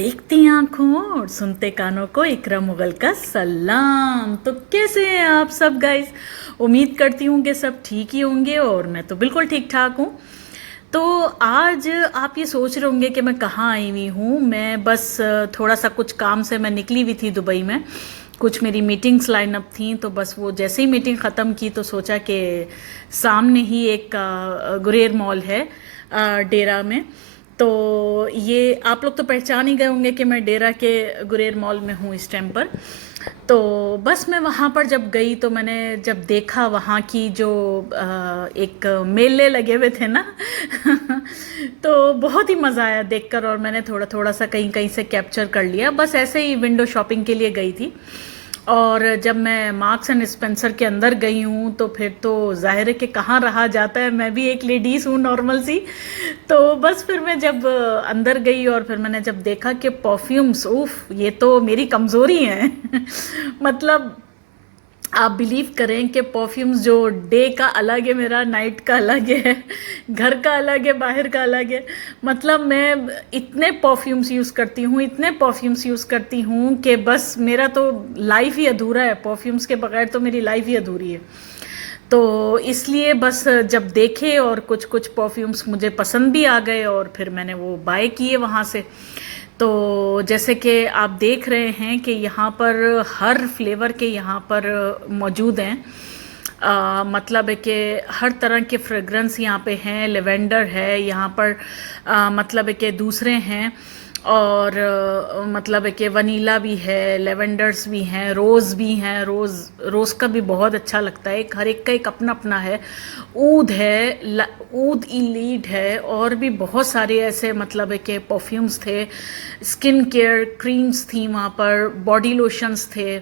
देखती आंखों और सुनते कानों को इकरा मुगल का सलाम। तो कैसे हैं आप सब गाइस? उम्मीद करती हूँ कि सब ठीक ही होंगे और मैं तो बिल्कुल ठीक ठाक हूँ। तो आज आप ये सोच रहे होंगे कि मैं कहाँ आई हुई हूँ। मैं बस थोड़ा सा कुछ काम से मैं निकली हुई थी दुबई में। कुछ मेरी मीटिंग्स लाइन अप थी, तो बस वो जैसे ही मीटिंग ख़त्म की तो सोचा कि सामने ही एक गुरेर मॉल है डेरा में। तो ये आप लोग तो पहचान ही गए होंगे कि मैं डेरा के गुरेर मॉल में हूँ इस टाइम पर। तो बस मैं वहाँ पर जब गई तो मैंने जब देखा वहाँ की जो एक मेले लगे हुए थे ना तो बहुत ही मज़ा आया देखकर, और मैंने थोड़ा थोड़ा सा कहीं कहीं से कैप्चर कर लिया। बस ऐसे ही विंडो शॉपिंग के लिए गई थी, और जब मैं मार्क्स एंड स्पेंसर के अंदर गई हूँ तो फिर तो जाहिर है कि कहाँ रहा जाता है, मैं भी एक लेडीज़ हूँ नॉर्मल सी। तो बस फिर मैं जब अंदर गई और फिर मैंने जब देखा कि परफ्यूम्स, उफ, ये तो मेरी कमज़ोरी है मतलब आप बिलीव करें कि परफ्यूम्स जो डे का अलग है, मेरा नाइट का अलग है, घर का अलग है, बाहर का अलग है। मतलब मैं इतने परफ्यूम्स यूज़ करती हूँ, इतने परफ्यूम्स यूज़ करती हूँ कि बस मेरा तो लाइफ ही अधूरा है। परफ्यूम्स के बगैर तो मेरी लाइफ ही अधूरी है। तो इसलिए बस जब देखे और कुछ कुछ परफ्यूम्स मुझे पसंद भी आ गए और फिर मैंने वो बाय किए वहाँ से। तो जैसे कि आप देख रहे हैं कि यहाँ पर हर फ्लेवर के यहाँ पर मौजूद हैं। मतलब है कि हर तरह के फ्रेगरेंस यहाँ पे हैं। लेवेंडर है यहाँ पर, मतलब है कि दूसरे हैं, और मतलब है कि वनीला भी है, लेवेंडर्स भी हैं, रोज़ भी हैं। रोज़ का भी बहुत अच्छा लगता है। हर एक का एक अपना अपना है। ऊद है, ऊद इलीट है, और भी बहुत सारे ऐसे मतलब है कि परफ्यूम्स थे। स्किन केयर क्रीम्स थी वहाँ पर, बॉडी लोशंस थे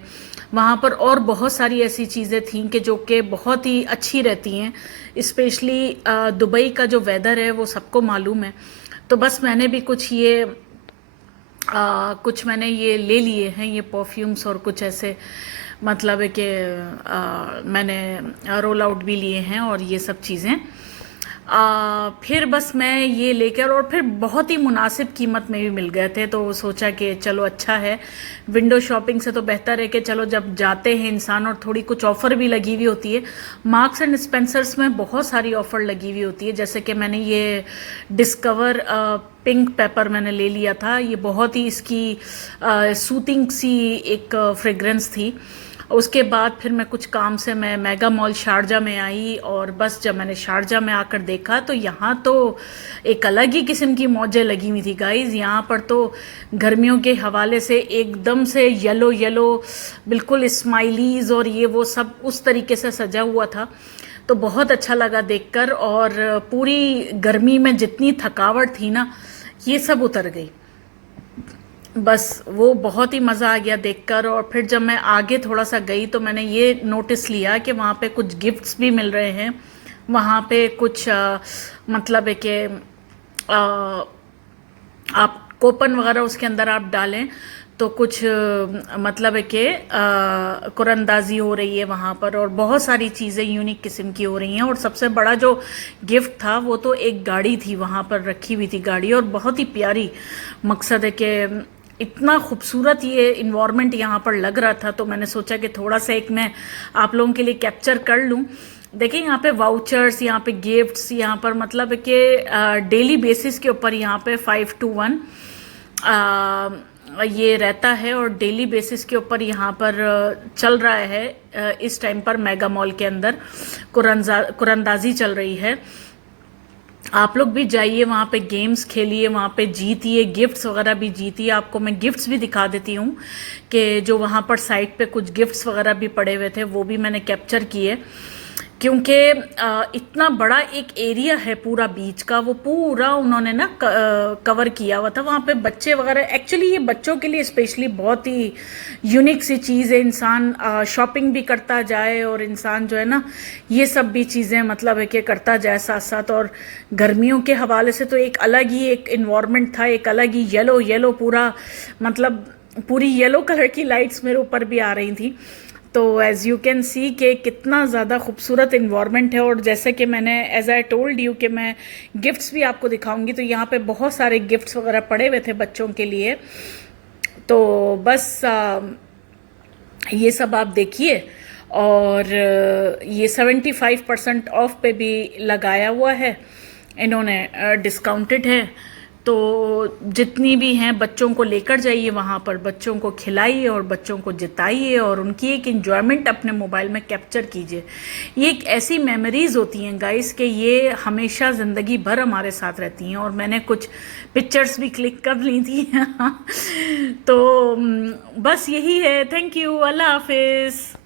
वहाँ पर, और बहुत सारी ऐसी चीज़ें थीं कि जो कि बहुत ही अच्छी रहती हैं। स्पेशली दुबई का जो वेदर है वो सबको मालूम है। तो बस मैंने भी कुछ मैंने ये ले लिए हैं, ये परफ्यूम्स, और कुछ ऐसे मतलब है कि मैंने रोल आउट भी लिए हैं और ये सब चीज़ें। फिर बस मैं ये लेकर, और फिर बहुत ही मुनासिब कीमत में भी मिल गए थे, तो सोचा कि चलो अच्छा है। विंडो शॉपिंग से तो बेहतर है कि चलो जब जाते हैं इंसान, और थोड़ी कुछ ऑफ़र भी लगी हुई होती है। मार्क्स एंड स्पेंसर्स में बहुत सारी ऑफ़र लगी हुई होती है। जैसे कि मैंने ये डिस्कवर पिंक पेपर मैंने ले लिया था। ये बहुत ही इसकी सूथिंग सी एक फ्रेग्रेंस थी। उसके बाद फिर मैं कुछ काम से मैं मेगा मॉल शारजा में आई, और बस जब मैंने शारजा में आकर देखा तो यहाँ तो एक अलग ही किस्म की मौजें लगी हुई थी गाइज। यहाँ पर तो गर्मियों के हवाले से एकदम से येलो येलो, बिल्कुल स्माइलीज और ये वो सब उस तरीके से सजा हुआ था। तो बहुत अच्छा लगा देखकर, और पूरी गर्मी में जितनी थकावट थी ना, ये सब उतर गई। बस वो बहुत ही मज़ा आ गया देखकर। और फिर जब मैं आगे थोड़ा सा गई तो मैंने ये नोटिस लिया कि वहाँ पे कुछ गिफ्ट्स भी मिल रहे हैं। वहाँ पे कुछ मतलब है कि आप कूपन वगैरह उसके अंदर आप डालें तो कुछ मतलब है कि कुरंदाजी हो रही है वहाँ पर, और बहुत सारी चीज़ें यूनिक किस्म की हो रही हैं। और सबसे बड़ा जो गिफ्ट था वो तो एक गाड़ी थी, वहाँ पर रखी हुई थी गाड़ी, और बहुत ही प्यारी। मकसद है कि इतना खूबसूरत ये इन्वायरमेंट यहाँ पर लग रहा था, तो मैंने सोचा कि थोड़ा सा एक मैं आप लोगों के लिए कैप्चर कर लूँ। देखिए यहाँ पे वाउचर्स, यहाँ पे गिफ्ट्स, यहाँ पर मतलब है कि डेली बेसिस के ऊपर यहाँ पे 5 to 1 ये रहता है, और डेली बेसिस के ऊपर यहाँ पर चल रहा है। इस टाइम पर मेगा मॉल के अंदर कुरंदाजी चल रही है। आप लोग भी जाइए वहाँ पे, गेम्स खेलिए, वहाँ पे जीतिए, गिफ्ट्स वगैरह भी जीतिए। आपको मैं गिफ्ट्स भी दिखा देती हूँ कि जो वहाँ पर साइट पे कुछ गिफ्ट्स वगैरह भी पड़े हुए थे, वो भी मैंने कैप्चर किए। क्योंकि इतना बड़ा एक एरिया है पूरा बीच का, वो पूरा उन्होंने ना कवर किया हुआ था। वहाँ पे बच्चे वगैरह, एक्चुअली ये बच्चों के लिए स्पेशली बहुत ही यूनिक सी चीज़ है। इंसान शॉपिंग भी करता जाए, और इंसान जो है ना ये सब भी चीज़ें मतलब है कि करता जाए साथ साथ। और गर्मियों के हवाले से तो एक अलग ही एक इन्वायरमेंट था, एक अलग ही येलो येलो पूरा, मतलब पूरी येलो कलर की लाइट्स मेरे ऊपर भी आ रही थी। तो तो एज़ यू कैन सी कि कितना ज़्यादा खूबसूरत इन्वायरमेंट है। और जैसे कि मैंने एज आई टोल्ड यू कि मैं गिफ्ट्स भी आपको दिखाऊंगी, तो यहाँ पे बहुत सारे गिफ्ट्स वगैरह पड़े हुए थे बच्चों के लिए। तो बस ये सब आप देखिए। और ये 75% ऑफ पे भी लगाया हुआ है इन्होंने, डिस्काउंटेड है। तो जितनी भी हैं बच्चों को लेकर जाइए वहाँ पर, बच्चों को खिलाइए और बच्चों को जिताइए और उनकी एक इन्जॉयमेंट अपने मोबाइल में कैप्चर कीजिए। ये एक ऐसी मेमोरीज होती हैं गाइस कि ये हमेशा ज़िंदगी भर हमारे साथ रहती हैं। और मैंने कुछ पिक्चर्स भी क्लिक कर ली थी तो बस यही है। थैंक यू, अल्लाह हाफिज़।